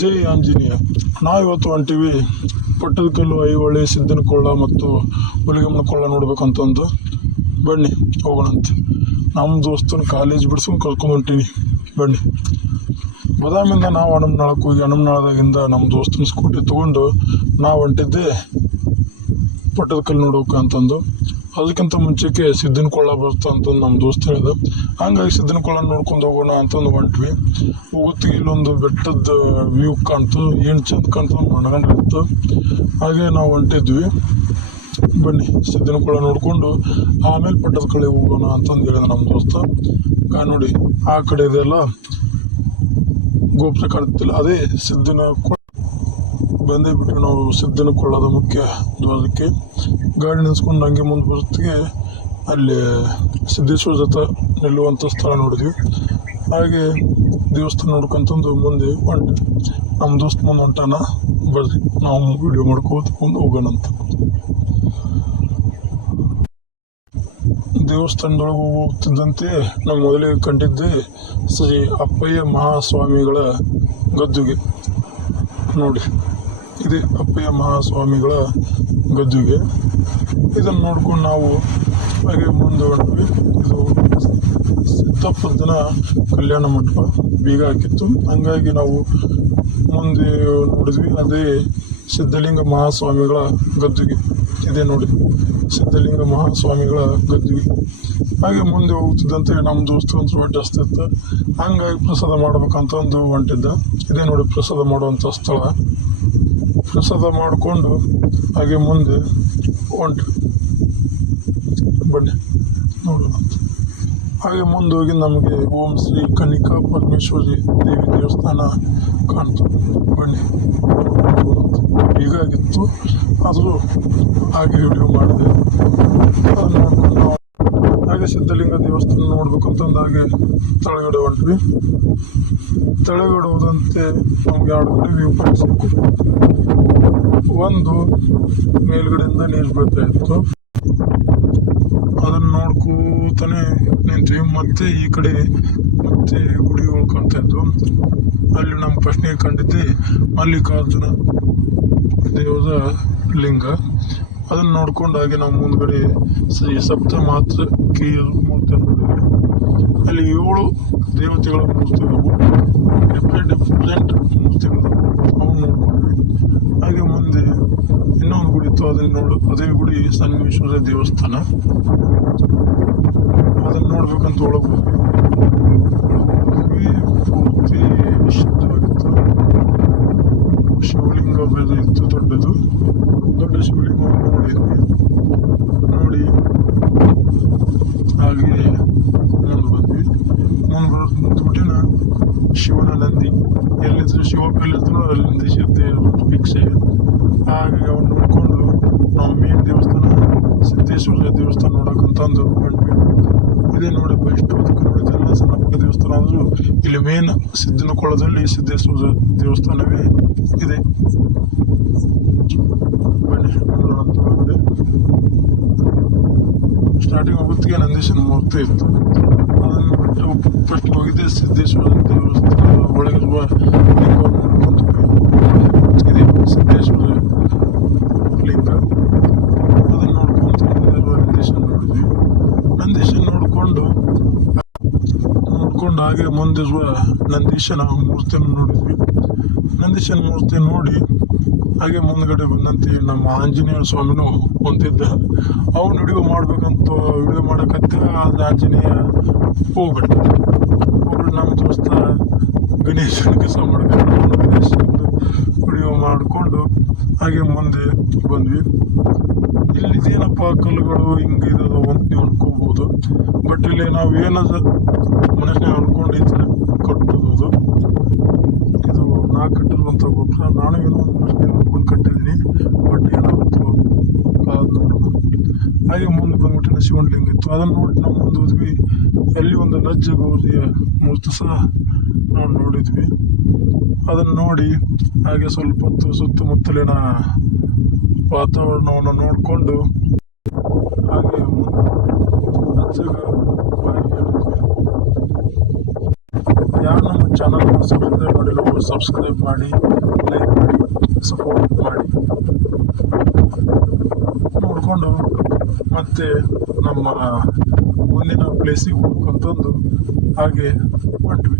ಜೈ ಆಂಜನೇಯ. ನಾವಿವತ್ತು ಹೊಂಟಿವಿ ಪಟ್ಟದಕಲ್ಲು ಐಹೊಳೆ ಸಿದ್ದನಕೊಳ್ಳ ಮತ್ತು ಹುಲಿಗಮ್ಮನಕೊಳ್ಳ ನೋಡ್ಬೇಕಂತಂದು. ಬನ್ನಿ, ಹೋಗೋಣಂತೆ. ನಮ್ಮ ದೋಸ್ತನ ಕಾಲೇಜ್ ಬಿಡ್ಸ್ಕೊಂಡು ಕರ್ಕೊಂಡು ಹೊಂಟೀವಿ ಬನ್ನಿ. ಬದಾಮಿಂದ ನಾವು ಹಣಮ್ನಾಳಕ್ಕೆ ಹೋಗಿ ಹಣಮ್ನಾಳದಾಗಿಂದ ನಮ್ಮ ದೋಸ್ತನ ಸ್ಕೂಟಿ ತೊಗೊಂಡು ನಾವು ಹೊಂಟಿದ್ದೆ ಪಟ್ಟದಕಲ್ಲು ನೋಡೋಕೆ ಅಂತಂದು ಅದಕ್ಕಿಂತ ಮುಂಚೆಗೆ ಸಿದ್ದನಕೊಳ್ಳ ಕೊಳ್ಳ ಅಂತ ಅಂತಂದು ನಮ್ಮ ದೋಸ್ತ ಹೇಳಿದ ಹಂಗಾಗಿ ಸಿದ್ದನಕೊಳ್ಳ ನೋಡ್ಕೊಂಡು ಹೋಗೋಣ ಅಂತಂದು ಹೊಂಟ್ವಿ. ಹೋಗುತ್ತಿಗೆ ಇಲ್ಲೊಂದು ಬೆಟ್ಟದ ವ್ಯೂ ಕಾಣ್ತು, ಏನು ಚಂದ ಕಾಣ್ತು ಮನಗಂಡಿತ್ತು. ಹಾಗೆ ನಾವು ಹೊಂಟಿದ್ವಿ. ಬನ್ನಿ ಸಿದ್ದನಕೊಳ್ಳ ನೋಡಿಕೊಂಡು ಆಮೇಲೆ ಪಟ್ಟದ ಕಡೆ ಹೋಗೋಣ ಅಂತಂದು ಹೇಳಿದ ನಮ್ಮ ದೋಸ್ತ. ಕಾ ನೋಡಿ, ಆ ಕಡೆ ಇದೆಲ್ಲ ಗೋಪುರ ಕಾಣ್ತಿಲ್ಲ, ಅದೇ ಕೊಳ್ಳ. ಬಂದೇ ಬಿಟ್ಟು ನಾವು ಸಿದ್ಧನ ಕೊಳ್ಳೋದು ಮುಖ್ಯ. ದ್ವಾರಕ್ಕೆ ಗಾಡಿ ನಿಲ್ಸ್ಕೊಂಡು ಹಂಗೆ ಮುಂದೆ ಬರ್ತಿಗೆ ಅಲ್ಲಿ ಸಿದ್ದೇಶ್ವರ ಜೊತೆ ನಿಲ್ಲುವಂಥ ಸ್ಥಳ ನೋಡಿದ್ವಿ. ಹಾಗೆ ದೇವಸ್ಥಾನ ನೋಡ್ಕೊಂತಂದು ಮುಂದೆ ಹೊಂಟ್ವಿ ನಮ್ಮ ದೋಸ್ತ ಮುಂದೆ ಹೊಂಟಾನ. ಬರ್ರಿ, ನಾವು ವಿಡಿಯೋ ಮಾಡ್ಕೋತ್ಕೊಂಡು ಹೋಗೋಣ ಹೋಗೋಣಂತ ದೇವಸ್ಥಾನದೊಳಗೆ ಹೋಗ್ತಿದ್ದಂತೆ ನಾವು ಮೊದಲಿಗೆ ಕಂಡಿದ್ದೆ ಶ್ರೀ ಅಪ್ಪಯ್ಯ ಮಹಾಸ್ವಾಮಿಗಳ ಗದ್ದುಗೆ. ನೋಡಿ. ಇದೆ ಅಪ್ಪಯ್ಯ ಮಹಾಸ್ವಾಮಿಗಳ ಗದ್ದುಗೆ. ಇದನ್ನು ನೋಡ್ಕೊಂಡು ನಾವು ಹಾಗೆ ಮುಂದೆ ಹೊಂಟ್ವಿ ಇದು ಸಿದ್ದಪ್ಪನ ಕಲ್ಯಾಣ ಮಂಟಪ, ಬೀಗ ಹಾಕಿತ್ತು. ಹಂಗಾಗಿ ನಾವು ಮುಂದೆ ನೋಡಿದ್ವಿ. ಅದೇ ಸಿದ್ಧಲಿಂಗ ಮಹಾಸ್ವಾಮಿಗಳ ಗದ್ದುಗೆ. ಇದೆ ನೋಡಿ, ಸಿದ್ಧಲಿಂಗ ಮಹಾಸ್ವಾಮಿಗಳ ಗದ್ದುಗೆ. ಹಾಗೆ ಮುಂದೆ ಹೋಗ್ತಿದ್ದಂತೆ ನಮ್ಮ ದೋಸ್ತು ಒಂದು ಹೊಟ್ಟೆ ಹಸ್ತಿತ್ತು ಹಂಗಾಗಿ ಪ್ರಸಾದ ಮಾಡ್ಬೇಕಂತ ಒಂದು ಹೊಂಟಿದ್ದ. ಇದೇ ನೋಡಿ, ಪ್ರಸಾದ ಮಾಡುವಂಥ ಸ್ಥಳ. ಪ್ರಸಾದ ಮಾಡಿಕೊಂಡು ಹಾಗೆ ಮುಂದೆ ಹೊಂಟು. ಬನ್ನಿ ನೋಡೋಣ ಹಾಗೆ ಮುಂದೋಗಿ ನಮಗೆ ಓಂ ಶ್ರೀ ಕನಿಕಾ ಪರಮೇಶ್ವರಿ ದೇವಿ ದೇವಸ್ಥಾನ ಕಾಣ್ತು. ಬನ್ನಿ. ಹೀಗಾಗಿತ್ತು. ಆದರೂ ಹಾಗೆ ವಿಡಿಯೋ ಮಾಡಿದೆ. ಹಾಗೆ ಸಿದ್ಧಲಿಂಗ ದೇವಸ್ಥಾನ ನೋಡಬೇಕು ಅಂದಾಗೆ ತಳಗಡೆ ಹೊಂಟ್ವಿ. ತಳಗಡೆ ಹೋದಂತೆ ನಮ್ಗೆ ಎರಡು ಕಡೆ ವ್ಯೂ ಪಾಯಿಂಟ್ ಒಂದು ಮೇಲ್ಗಡೆಯಿಂದ ನೀರು ಬೀಳ್ತಾ ಇತ್ತು. ಅದನ್ನು ನೋಡ್ಕೋತಾನೆ ನಿಂತೀವಿ. ಮತ್ತೆ ಈ ಕಡೆ ಮತ್ತೆ ಗುಡಿ ಕಾಣ್ತಾ ಇದ್ವು. ಅಲ್ಲಿ ನಮ್ಮ ಪ್ರಶ್ನೆ ಕಂಡಿದ್ದೆ ಮಲ್ಲಿಕಾರ್ಜುನ ದೇವದ ಲಿಂಗ. ಅದನ್ನು ನೋಡ್ಕೊಂಡು ಹಾಗೆ ನಾವು ಮುಂದ್ಗಡೆ ಶ್ರೀ ಸಪ್ತ ಮಾತ್ರ ಕೀರ್ ಮೂರ್ತಿ ಅಲ್ಲಿ ಏಳು ದೇವತೆಗಳ ಮೂರ್ತಿಗಳು ಡಿಫ್ರೆಂಟ್ ಡಿಫ್ರೆಂಟ್ ಮೂರ್ತಿಗಳು ಅವನ್ನ ನೋಡ್ಕೊಂಡ್ವಿ. ಹಾಗೆ ಮುಂದೆ ಇನ್ನೊಂದು ಗುಡಿ ಇತ್ತು, ಅದನ್ನ ನೋಡು, ಅದೇ ಗುಡಿ ಸಂಗಮೇಶ್ವರ ದೇವಸ್ಥಾನ. ಅದನ್ನ ನೋಡ್ಬೇಕಂತ ಒಳಗೆ ಪೂರ್ತಿ ನಿಶ್ಶಬ್ದವಾಗಿತ್ತು ಶಿವಲಿಂಗ ಇತ್ತು ದೊಡ್ಡದು. ದೊಡ್ಡ ಶಿವಲಿಂಗ ನೋಡಿದ್ವಿ ನೋಡಿ. ಹಾಗೆ ಮುಂದೆ ಬಂದ್ವಿ. ಮುಂದೆ ಬಿಟ್ಟಿನ ಶಿವನ ನಂದಿ. ಎಲ್ಲಿದ್ರು ಶಿವ ಎಲ್ಲಿದ್ರು ಅಲ್ಲಿಂದ ನಂದೀಶದ್ದೇ ಭಿಕ್ಷೆ. ಹಾಗೆ ಅವನು ನೋಡಿಕೊಂಡು ನಾವು ಮೇನ್ ದೇವಸ್ಥಾನ, ಸಿದ್ದೇಶ್ವರ ದೇವಸ್ಥಾನ ನೋಡಕ್ಕಂತಂದು ಹೊಂಟ್ವಿ ಇದೇ ನೋಡಪ್ಪ ಎಷ್ಟು ನೋಡಿದ್ದೆಲ್ಲ ಸಣ್ಣ ಪುಟ್ಟ ದೇವಸ್ಥಾನ ಆದರೂ ಇಲ್ಲಿ ಮೇನ್ ಸಿದ್ದಿನ ಕೊಳದಲ್ಲಿ ಸಿದ್ದೇಶ್ವರ ದೇವಸ್ಥಾನವೇ. ಇದೆ. ಬನ್ನಿ, ನೋಡೋಣ ಸ್ಟಾರ್ಟಿಂಗ್ ಹೊತ್ತಿಗೆ ನಂದೇಶನ್ ಮೂರ್ತಿ ಇತ್ತು. ಅದನ್ನು ಬಿಟ್ಟು ಫಸ್ಟ್ ಹೋಗಿದ್ದೆ ಸಿದ್ದೇಶ್ವರ ದೇವಸ್ಥಾನ ಒಳಗಿರುವ ಇದೆ. ಸಿದ್ದೇಶ್ವರ ಲಿಂಗ. ಅದನ್ನು ನೋಡ್ಕೊಂತ ನಂದೀಶನ ನೋಡಿದ್ವಿ. ನಂದೇಶನ್ ನೋಡಿಕೊಂಡು, ನೋಡ್ಕೊಂಡು ಹಾಗೆ ಮುಂದಿರುವ ನಂದೀಶನ ಮೂರ್ತಿಯನ್ನು ನೋಡಿದ್ವಿ. ನಂದೀಶನ ಮೂರ್ತಿ ನೋಡಿ ಹಾಗೆ ಮುಂದ್ಗಡೆ ಬಂದಂತೆ ನಮ್ಮ ಆಂಜನೇಯ ಸ್ವಾಮಿನೂ ಹೊಂದಿದ್ದ ಅವನು ವಿಡಿಯೋ ಮಾಡ್ಬೇಕಂತ ವಿಡಿಯೋ ಮಾಡಕತ್ತ ಆದ್ರೆ ಆಂಜನೇಯ ಹೋಗ್ಬಿಟ್ಟ. ಹೋಗ್ಬಿಟ್ಟು ನಮ್ಮ ದೋಸ್ತ ಗಣೇಶನ ಕೆಲಸ ಮಾಡ್ಕೊಂಡು ಗಣೇಶ ವಿಡಿಯೋ ಮಾಡಿಕೊಂಡು ಹಾಗೆ ಮುಂದೆ ಬಂದ್ವಿ. ಇಲ್ಲಿದೇನಪ್ಪ ಕಲ್ಲುಗಳು ಹಿಂಗೆ ಇದಾವ ಅಂತ ನೀವು ಅನ್ಕೋಬೋದು ಬಟ್ ಇಲ್ಲಿ ನಾವು ಏನಾದ್ರು ಮನಸ್ಸಿನ ಅನ್ಕೊಂಡಿದ್ರೆ ಕಟ್ಟೋದು ಕಟ್ಟಿರುವಂಥ ಗೊಬ್ಬರ ನಾನು ಏನೋ ಒಂದು ಮನಸ್ಸಿನಾಗ ನೋಡ್ಕೊಂಡು ಕಟ್ಟಿದ್ದೀನಿ ಬಟ್ ಏನಾಗುತ್ತೋ ಅದು ನೋಡೋಣ. ಹಾಗೆ ಮುಂದೆ ಬಂದ್ಬಿಟ್ಟು ಲಿಂಗ ಇತ್ತು. ಅದನ್ನು ನೋಡಿ ನಾವು ಮುಂದೆ ಹೋದ್ವಿ. ಅಲ್ಲಿ ಒಂದು ಲಜ್ಜ ಗೌರಿಯ ಮೂರ್ತಿ ಸಹ ನಾವು ನೋಡಿದ್ವಿ. ಅದನ್ನು ನೋಡಿ ಹಾಗೆ ಸ್ವಲ್ಪ ಹೊತ್ತು ಸುತ್ತಮುತ್ತಲಿನ ವಾತಾವರಣವನ್ನು ನೋಡಿಕೊಂಡು ಹಾಗೆ ಲಜ್ಜಗ ಯಾರು ನಮ್ಮ ಚಾನಲ್ನ ಸಬ್ಸ್ಕ್ರೈಬ್ ಮಾಡಿಲ್ಲ ಸಬ್ಸ್ಕ್ರೈಬ್ ಮಾಡಿ ಲೈಕ್ ಮಾಡಿ ಸಪೋರ್ಟ್ ಮಾಡಿ. ನೋಡಿಕೊಂಡು ಮತ್ತೆ ನಮ್ಮ ಮುಂದಿನ ಪ್ಲೇಸಿಗೆ ಹೋಗ್ಬೇಕಂತಂದು ಹಾಗೆ ಹೊಂಟ್ವಿ